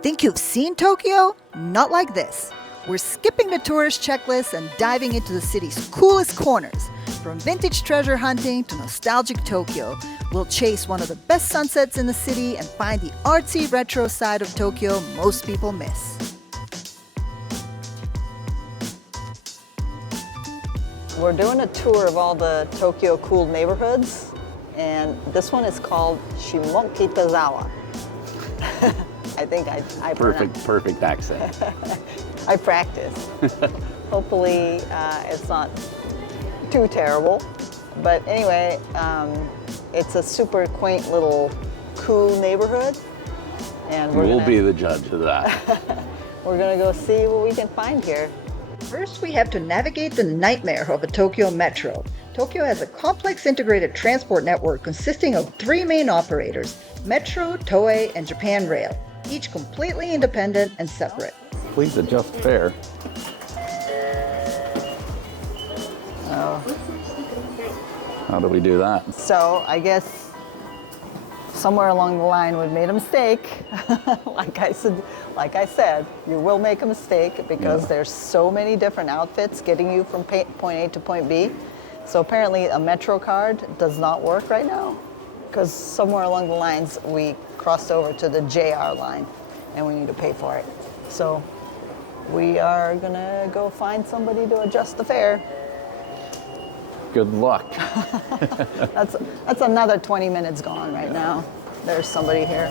Think you've seen Tokyo? Not like this. We're skipping the tourist checklist and diving into the city's coolest corners. From vintage treasure hunting to nostalgic Tokyo, we'll chase one of the best sunsets in the city and find the artsy retro side of Tokyo most people miss. We're doing a tour of all the Tokyo cool neighborhoods, and this one is called Shimokitazawa. I think I Perfect accent. I practice. Hopefully it's not too terrible. But anyway, it's a super quaint little cool neighborhood. And We'll be the judge of that. We're gonna go see what we can find here. First, we have to navigate the nightmare of a Tokyo metro. Tokyo has a complex integrated transport network consisting of 3 main operators, Metro, Toei, and Japan Rail, each completely independent and separate. Please adjust fare. Oh. How do we do that? So I guess somewhere along the line we made a mistake. like I said, you will make a mistake because there's so many different outfits getting you from point A to point B. So apparently a Metro card does not work right now because somewhere along the lines we crossed over to the JR line and we need to pay for it. So we are gonna go find somebody to adjust the fare. Good luck. That's another 20 minutes gone right now. There's somebody here.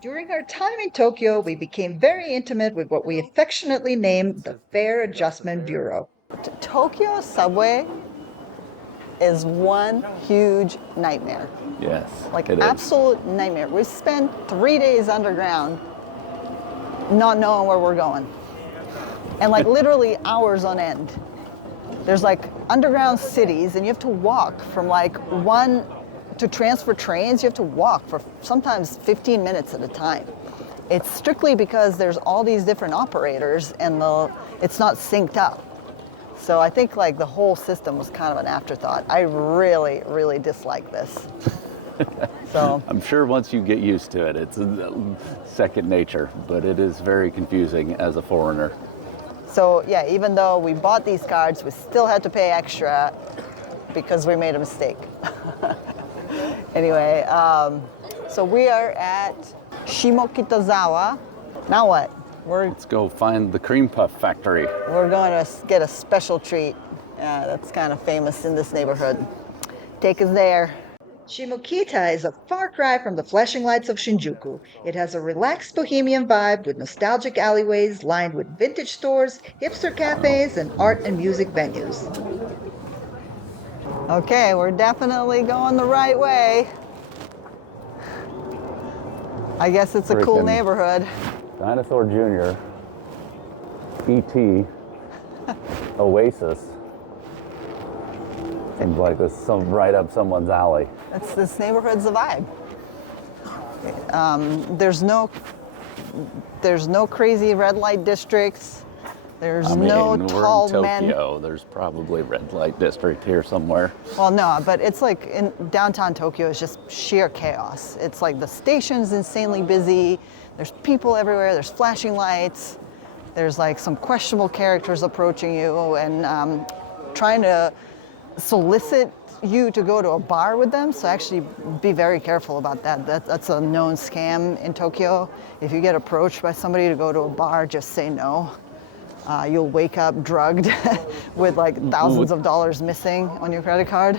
During our time in Tokyo, we became very intimate with what we affectionately named the Fare Adjustment Bureau. Tokyo subway is one huge nightmare. Yes, Like it is. absolute nightmare. We spent 3 days underground not knowing where we're going. And like literally hours on end. There's like underground cities and you have to walk from like one to transfer trains, you have to walk for sometimes 15 minutes at a time. It's strictly because there's all these different operators and it's not synced up. So I think like the whole system was kind of an afterthought. I really, really dislike this. So I'm sure once you get used to it, it's second nature, but it is very confusing as a foreigner. So yeah, even though we bought these cards, we still had to pay extra because we made a mistake. Anyway, so we are at Shimokitazawa. Now what? Let's go find the cream puff factory. We're going to get a special treat that's kind of famous in this neighborhood. Take us there. Shimokita is a far cry from the flashing lights of Shinjuku. It has a relaxed bohemian vibe with nostalgic alleyways lined with vintage stores, hipster cafes, and art and music venues. Okay, we're definitely going the right way. I guess it's a cool Freaking neighborhood. Dinosaur Jr., E.T., Oasis. Seems like this right up someone's alley. This neighborhood's a vibe. There's no crazy red light districts. There's no tall we're in men. Tokyo. There's probably red light district here somewhere. Well, no, but it's like in downtown Tokyo is just sheer chaos. It's like the station's insanely busy. There's people everywhere. There's flashing lights. There's like some questionable characters approaching you and trying to solicit you to go to a bar with them. So actually be very careful about that. That's a known scam in Tokyo. If you get approached by somebody to go to a bar, just say no. You'll wake up drugged with like thousands of dollars missing on your credit card.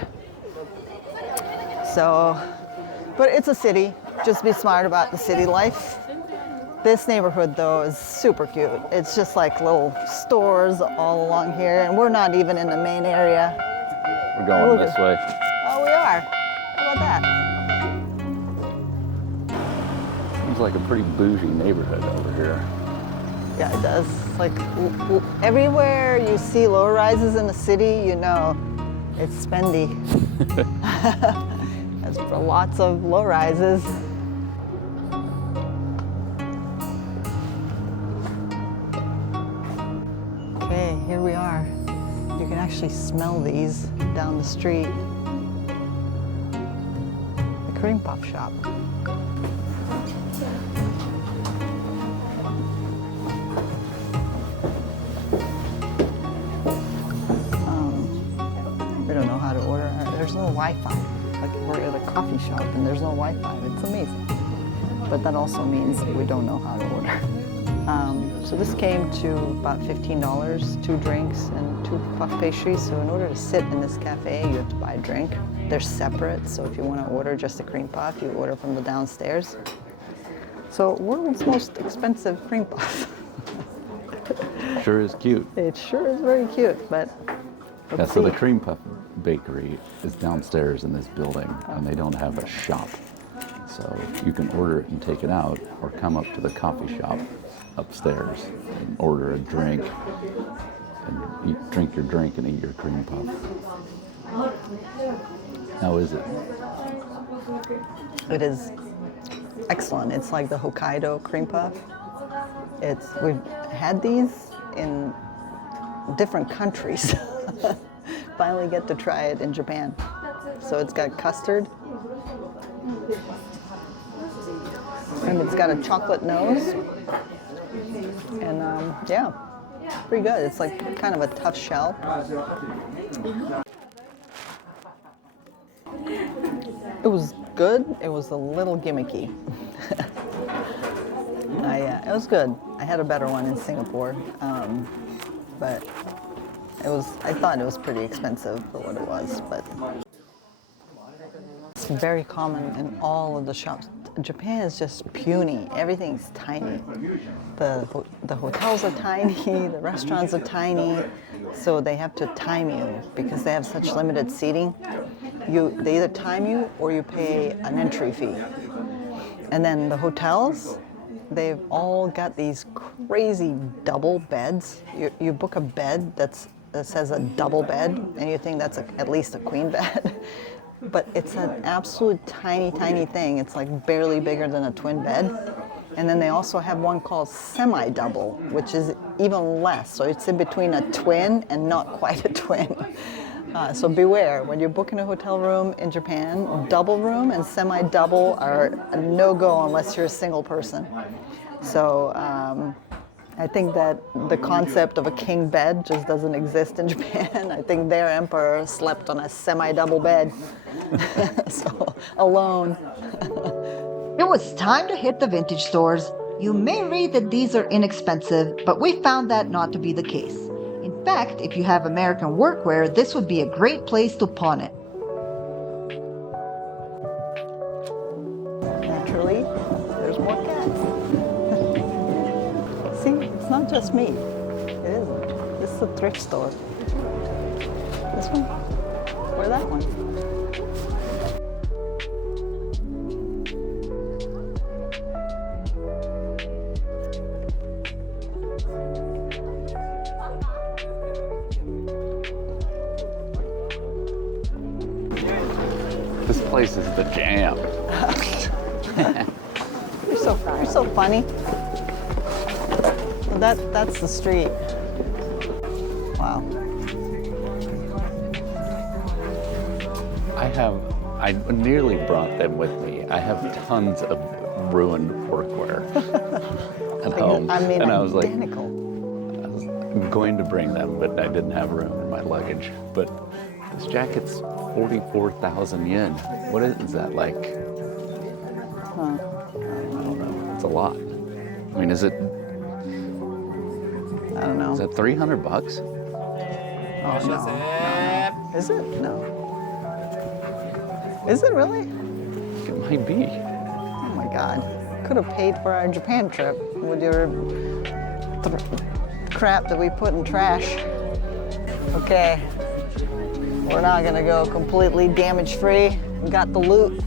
So, but it's a city. Just be smart about the city life. This neighborhood though is super cute. It's just like little stores all along here, and we're not even in the main area. We're going this way. Oh, we are. How about that? Seems like a pretty bougie neighborhood over here. Yeah, it does. Like everywhere you see low-rises in the city, you know it's spendy. There's lots of low-rises. Okay, here we are. You can actually smell these down the street. The cream puff shop. Wi-Fi. Like we're at a coffee shop and there's no Wi-Fi. It's amazing. But that also means we don't know how to order. So this came to about $15, 2 drinks and 2 puff pastries. So in order to sit in this cafe, you have to buy a drink. They're separate, so if you want to order just a cream puff, you order from the downstairs. So world's most expensive cream puff. Sure is cute. It sure is very cute, but Yeah, so the cream puff bakery is downstairs in this building, and they don't have a shop. So you can order it and take it out, or come up to the coffee shop upstairs and order a drink, and drink your drink and eat your cream puff. How is it? It is excellent. It's like the Hokkaido cream puff. We've had these in different countries. Finally get to try it in Japan. So it's got custard, and it's got a chocolate nose, and yeah, pretty good. It's like kind of a tough shell. It was good. It was a little gimmicky. It was good. I had a better one in Singapore, but I thought it was pretty expensive for what it was, but it's very common in all of the shops. Japan is just puny. Everything's tiny. The hotels are tiny, the restaurants are tiny, so they have to time you because they have such limited seating. They either time you or you pay an entry fee. And then the hotels, they've all got these crazy double beds. You book a bed that says a double bed, and you think that's at least a queen bed. But it's an absolute tiny, tiny thing. It's like barely bigger than a twin bed. And then they also have one called semi-double, which is even less. So it's in between a twin and not quite a twin. So beware, when you're booking a hotel room in Japan, double room and semi-double are a no-go unless you're a single person. So I think that the concept of a king bed just doesn't exist in Japan. I think their emperor slept on a semi-double bed, so alone. It was time to hit the vintage stores. You may read that these are inexpensive, but we found that not to be the case. In fact, if you have American workwear, this would be a great place to pawn it. Naturally, there's more cats. See, it's not just me. It isn't. This is a thrift store. This one? Or that one? This place is the jam. You're so funny. That's the street. Wow. I nearly brought them with me. I have tons of ruined workwear at home. I mean, and I was identical. I was going to bring them, but I didn't have room in my luggage. But this jacket's 44,000 yen. What is that like? Huh. I don't know. It's a lot. I mean, is it? I don't know. Is that 300 bucks? Oh, no. Is it? No. Is it really? It might be. Oh my God. Could have paid for our Japan trip with your crap that we put in trash. Okay. We're not gonna go completely damage-free. We got the loot.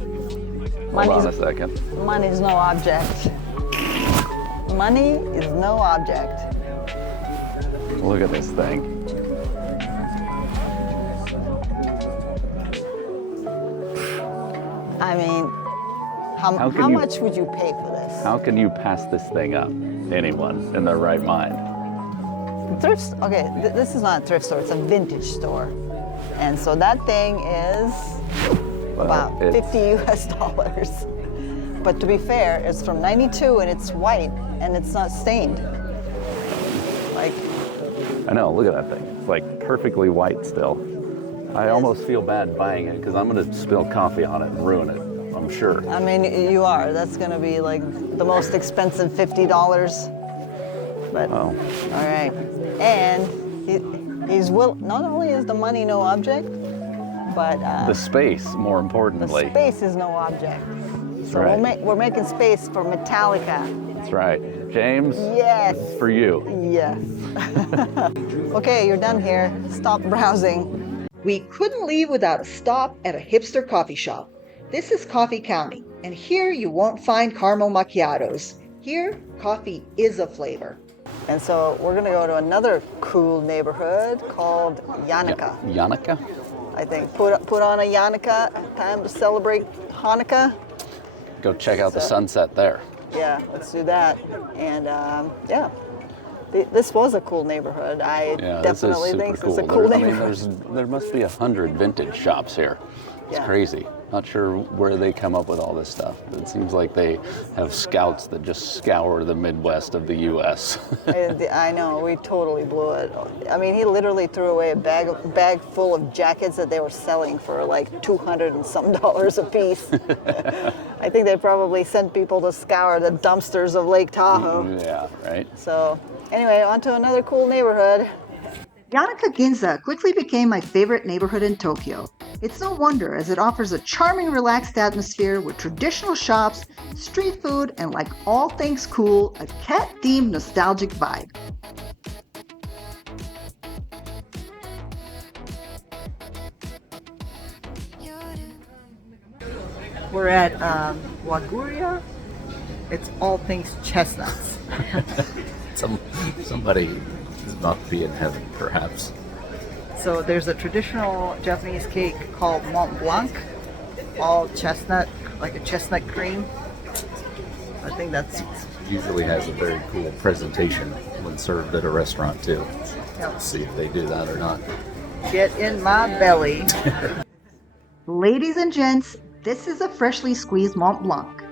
Hold on a second. Money's no object. Money is no object. Look at this thing. I mean, how much would you pay for this? How can you pass this thing up? Anyone in their right mind? Thrift. Okay, this is not a thrift store. It's a vintage store, and so that thing is about $50 US. But to be fair, it's from '92 and it's white and it's not stained. Like. I know. Look at that thing. It's like perfectly white still. I almost feel bad buying it because I'm going to spill coffee on it and ruin it, I'm sure. I mean, you are. That's going to be like the most expensive $50. But, Oh. all right. And he's not only is the money no object, but The space, more the importantly. space is no object. So right. we're making space for Metallica. That's right. James, Yes. this is for you. Yes. Okay, you're done here. Stop browsing. We couldn't leave without a stop at a hipster coffee shop. This is Coffee County, and here you won't find caramel macchiatos. Here, coffee is a flavor. And so we're going to go to another cool neighborhood called Yanaka. Yanaka? I think put on a Yanaka. Time to celebrate Hanukkah. Go check out the sunset there. Yeah, let's do that. And yeah, this was a cool neighborhood. I definitely think it's a cool neighborhood. There must be 100 vintage shops here. It's crazy. Not sure where they come up with all this stuff. It seems like they have scouts that just scour the Midwest of the U.S. I know, we totally blew it. I mean, he literally threw away a bag full of jackets that they were selling for like $200 and some a piece. I think they probably sent people to scour the dumpsters of Lake Tahoe. Yeah, right. So anyway, on to another cool neighborhood. Yanaka Ginza quickly became my favorite neighborhood in Tokyo. It's no wonder, as it offers a charming, relaxed atmosphere with traditional shops, street food, and like all things cool, a cat-themed nostalgic vibe. We're at Waguriya. It's all things chestnuts. Somebody is about to be in heaven, perhaps. So there's a traditional Japanese cake called Mont Blanc, all chestnut, like a chestnut cream. I think that's Usually has a very cool presentation when served at a restaurant too. Let's see if they do that or not. get in my belly. Ladies and gents, this is a freshly squeezed Mont Blanc.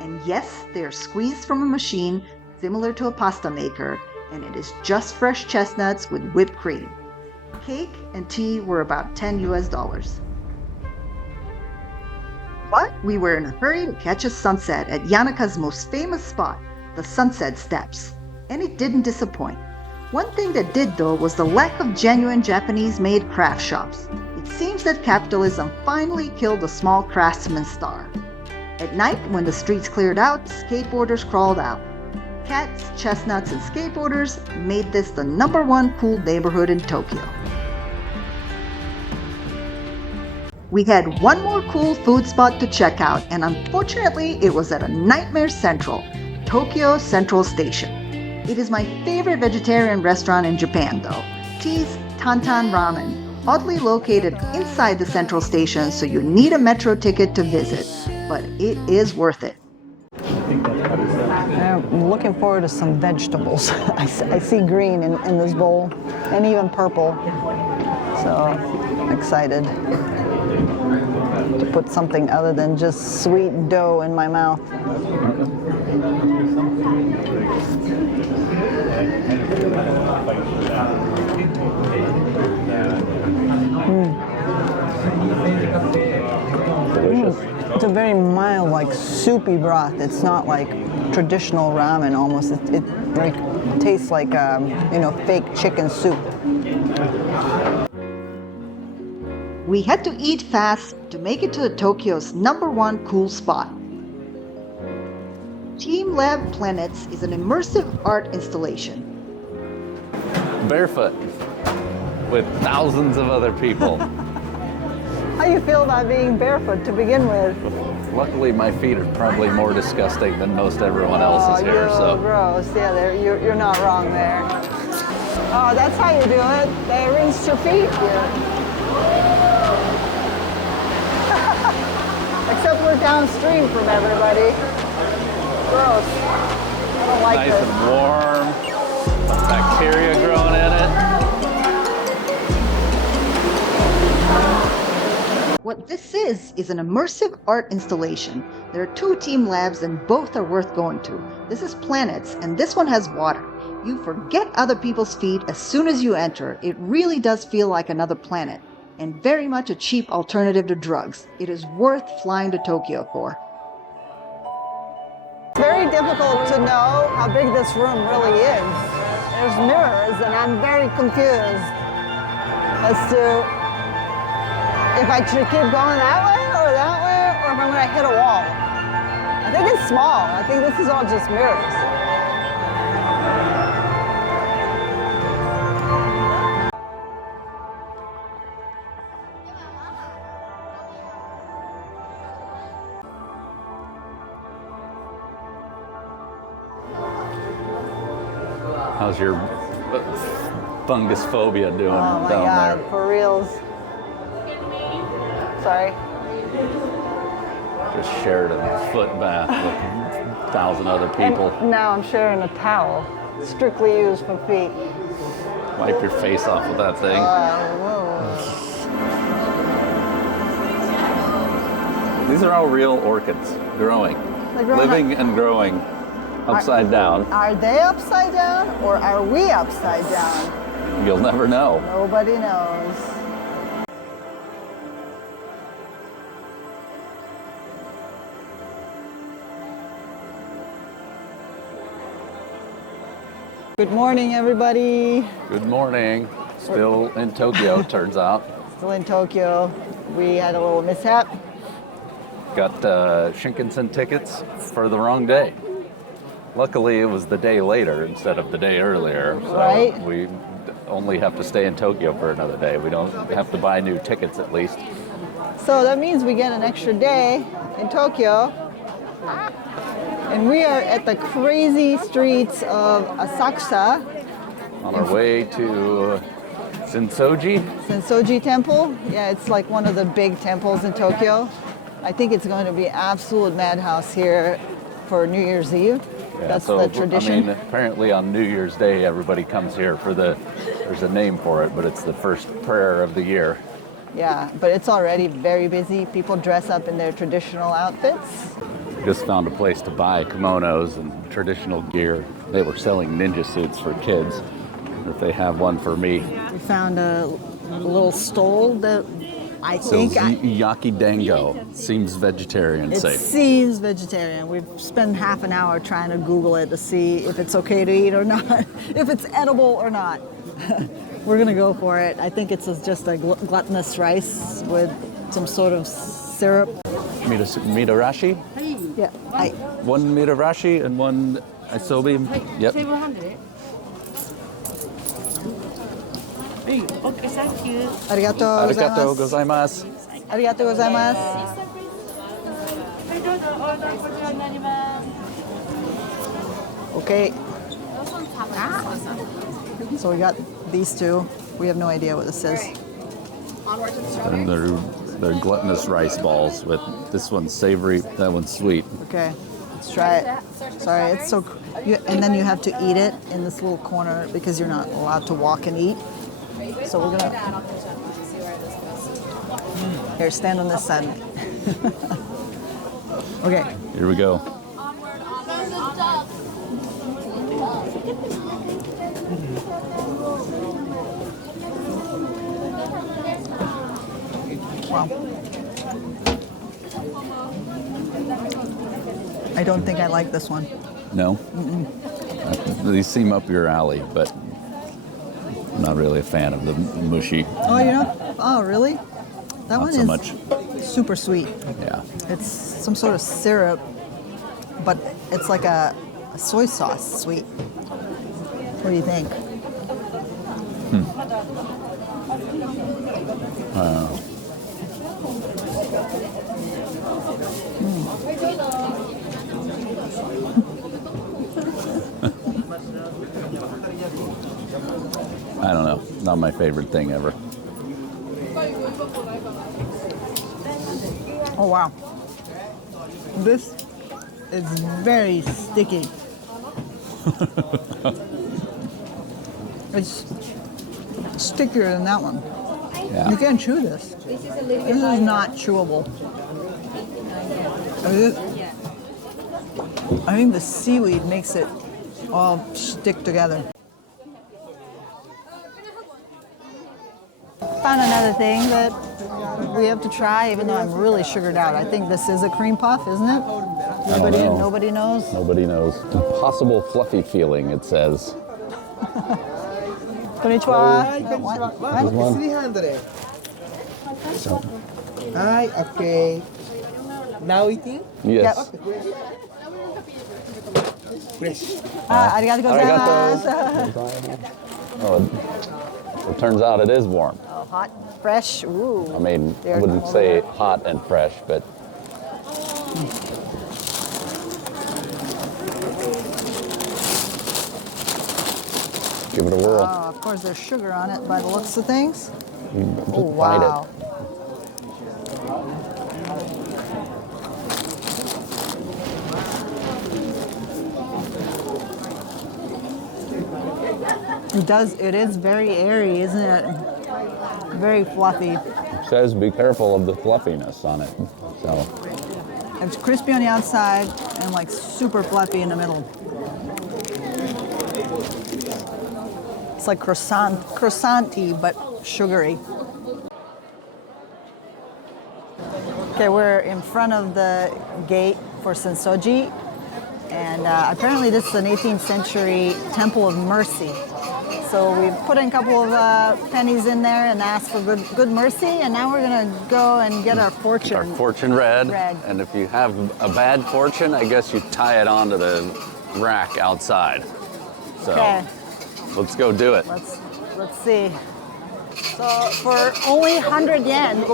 And yes, they're squeezed from a machine similar to a pasta maker, and it is just fresh chestnuts with whipped cream. Cake and tea were about $10 US. But we were in a hurry to catch a sunset at Yanaka's most famous spot, the Sunset Steps, and it didn't disappoint. One thing that did though was the lack of genuine Japanese-made craft shops. It seems that capitalism finally killed the small craftsman star. At night, when the streets cleared out, skateboarders crawled out. Cats, chestnuts, and skateboarders made this the #1 cool neighborhood in Tokyo. We had one more cool food spot to check out, and unfortunately it was at a nightmare central, Tokyo Central Station. It is my favorite vegetarian restaurant in Japan though, T's Tantan Ramen, oddly located inside the central station, so you need a metro ticket to visit, but it is worth it. I'm looking forward to some vegetables. I see green in this bowl, and even purple, so I'm excited to put something other than just sweet dough in my mouth. It's a very mild, like soupy broth. It's not like traditional ramen almost. It like tastes like fake chicken soup. We had to eat fast to make it to Tokyo's #1 cool spot. Team Lab Planets is an immersive art installation. Barefoot with thousands of other people. How do you feel about being barefoot to begin with? Luckily, my feet are probably more disgusting than most everyone else's here. So Gross. Yeah, you're not wrong there. Oh, that's how you do it. They rinse your feet here. Except we're downstream from everybody. Gross. I don't like nice this. and warm. Bacteria growing in it. What this is an immersive art installation. There are 2 team labs and both are worth going to. This is Planets and this one has water. You forget other people's feet as soon as you enter. It really does feel like another planet. and very much a cheap alternative to drugs. It is worth flying to Tokyo for. It's very difficult to know how big this room really is. There's mirrors, and I'm very confused as to if I should keep going that way, or if I'm gonna hit a wall. I think it's small. I think this is all just mirrors. How's your fungus phobia doing Oh my down God, there? for reals. Sorry. Just shared a foot bath with 1,000 other people. And now I'm sharing a towel, strictly used for feet. Wipe your face off with that thing. These are all real orchids growing, living and growing upside down. Are they upside down, or are we upside down? You'll never know. Nobody knows. Good morning, everybody. Good morning. Still in Tokyo, turns out. Still in Tokyo. We had a little mishap. Got Shinkansen tickets for the wrong day. Luckily, it was the day later instead of the day earlier. So Right. we only have to stay in Tokyo for another day. We don't have to buy new tickets at least. So that means we get an extra day in Tokyo. And we are at the crazy streets of Asakusa, On our way to Sensoji. Sensoji Temple. Yeah, it's like one of the big temples in Tokyo. I think it's going to be absolute madhouse here for New Year's Eve. Yeah, That's so, the tradition. I mean, apparently on New Year's Day, everybody comes here for there's a name for it, but it's the first prayer of the year. Yeah, but it's already very busy. People dress up in their traditional outfits. Just found a place to buy kimonos and traditional gear. They were selling ninja suits for kids. If they have one for me. We found a little stole that I So think yakidango seems vegetarian it safe. seems vegetarian. We've spent half an hour trying to Google it to see if it's okay to eat or not, if it's edible or not. We're gonna go for it. I think it's just a glutinous rice with some sort of syrup. Mitarashi? Yeah, One mitarashi and one isobi. Yep. 700. Okay, thank you. ありがとうございます。 Arigatou gozaimasu. ありがとうございます。はい、どうぞオーダーこちらになります。 Okay. So we got these two. We have no idea what this is. And they're gluttonous rice balls with this one's savory, that one's sweet. Okay, let's try it. Sorry, it's so. And then you have to eat it in this little corner because you're not allowed to walk and eat. So we're gonna. Here, stand on this side. Okay. Here we go. Wow. I don't think I like this one. No? These seem up your alley, but I'm not really a fan of the mushy. Oh, you know? Oh, really? That Not one so is much. super sweet. Yeah. It's some sort of syrup, but it's like a soy sauce sweet. What do you think? I don't know. Not my favorite thing ever. Oh, wow. This is very sticky. It's stickier than that one. Yeah. You can't chew this. This is not chewable. I think the seaweed makes it all stick together. Found on another thing that we have to try, even though I'm really sugared out. I think this is a cream puff, isn't it? Nobody knows? Nobody knows. Impossible fluffy feeling, it says. Konnichiwa. This one? 300. Hi, okay. Now eating? Yes. Fresh. Arigatou gozaimasu. Oh, it turns out it is warm. Oh, hot, fresh. Ooh. I mean, I There, wouldn't hold say it hot and fresh, but give it a whirl. Oh, of course, there's sugar on it by the looks of things. Just Oh, bite wow. it. It is very airy, isn't it? Very fluffy. It says be careful of the fluffiness on it. So It's crispy on the outside and like super fluffy in the middle. It's like croissant-y, but sugary. Okay, we're in front of the gate for Sensoji, and apparently this is an 18th century Temple of Mercy. So we've put in a couple of pennies in there and asked for good mercy, and now we're gonna go and get our fortune. our fortune read, Read. and if you have a bad fortune, I guess you tie it onto the rack outside. So Okay, let's go do it. let's see. So for only 100 yen,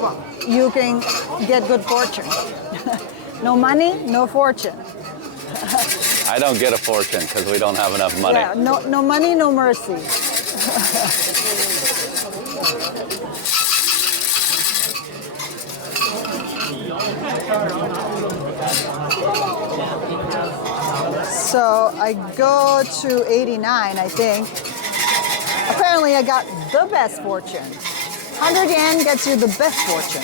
you can get good fortune. No money, no fortune. I don't get a fortune because we don't have enough money. Yeah, no money, no mercy. So I go to 89, I think. Apparently I got the best fortune. 100 yen gets you the best fortune.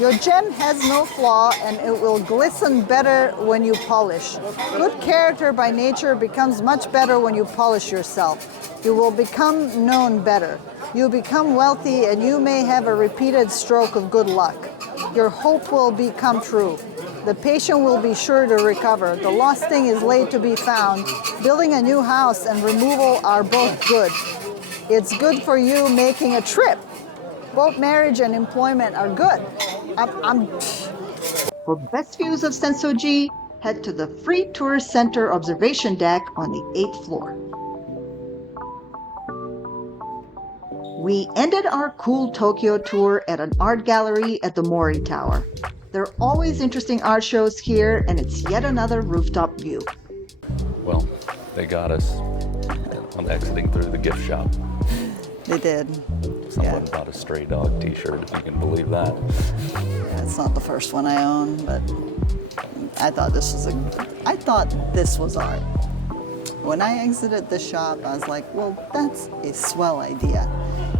Your gem has no flaw and it will glisten better when you polish. Good character by nature becomes much better when you polish yourself. You will become known better. You become wealthy and you may have a repeated stroke of good luck. Your hope will become true. The patient will be sure to recover. The lost thing is laid to be found. Building a new house and removal are both good. It's good for you making a trip. Both marriage and employment are good. For best views of Sensoji, head to the free tourist center observation deck on the 8th floor. We ended our cool Tokyo tour at an art gallery at the Mori Tower. There are always interesting art shows here, and it's yet another rooftop view. Well, they got us on exiting through the gift shop. They did. Someone bought a stray dog t-shirt, if you can believe that. Yeah, it's not the first one I own, but I thought this was art. When I exited the shop, I was like, well, that's a swell idea.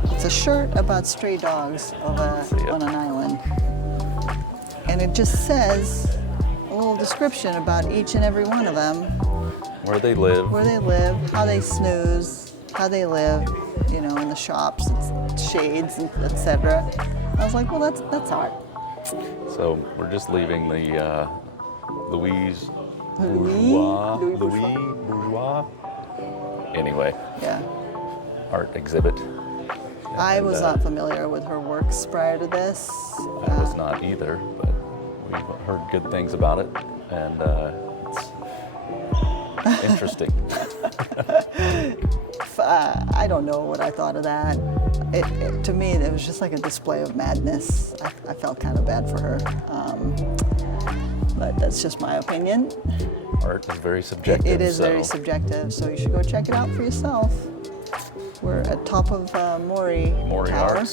It's a shirt about stray dogs on an island. And it just says a little description about each and every one of them. Where they live. Where they live, how they snooze, how they live, you know, in the shops, it's shades, etc. I was like, well, that's art. So we're just leaving the Louise Louis Bourgeois. Anyway, Yeah. art exhibit. I And, was not familiar with her works prior to this. I was not either, but we've heard good things about it, and it's interesting. I don't know what I thought of that. To me, it was just like a display of madness. I felt kind of bad for her. But that's just my opinion. Art is very subjective. It is so very subjective, so you should go check it out for yourself. We're at top of Mori Tower.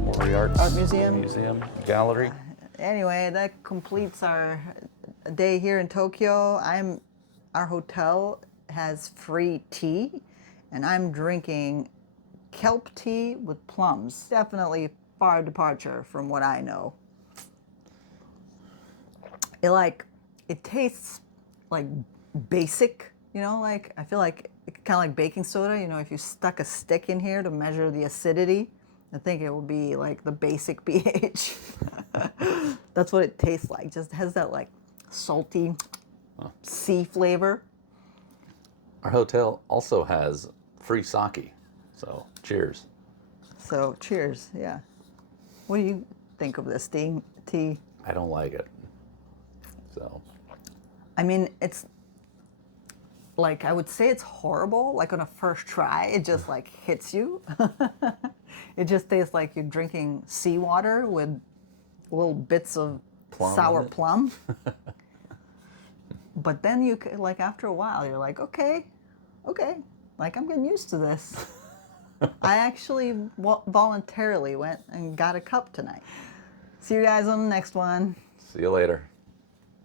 Mori Arts Art Museum. Gallery. Anyway, that completes our day here in Tokyo. Our hotel has free tea, and I'm drinking kelp tea with plums. Definitely far departure from what I know. It tastes like basic, you know, like I feel like kind of like baking soda, you know, if you stuck a stick in here to measure the acidity I think it will be like the basic pH. That's what it tastes like. Just has that like salty sea flavor. Our hotel also has free sake, so cheers. So cheers, yeah. What do you think of this tea? I don't like it. So I mean, it's like, I would say it's horrible. Like on a first try, it just like hits you. It just tastes like you're drinking seawater with little bits of Plum in sour it. plum. But then like after a while, you're like, okay, like I'm getting used to this. I actually voluntarily went and got a cup tonight. See you guys on the next one. see you later.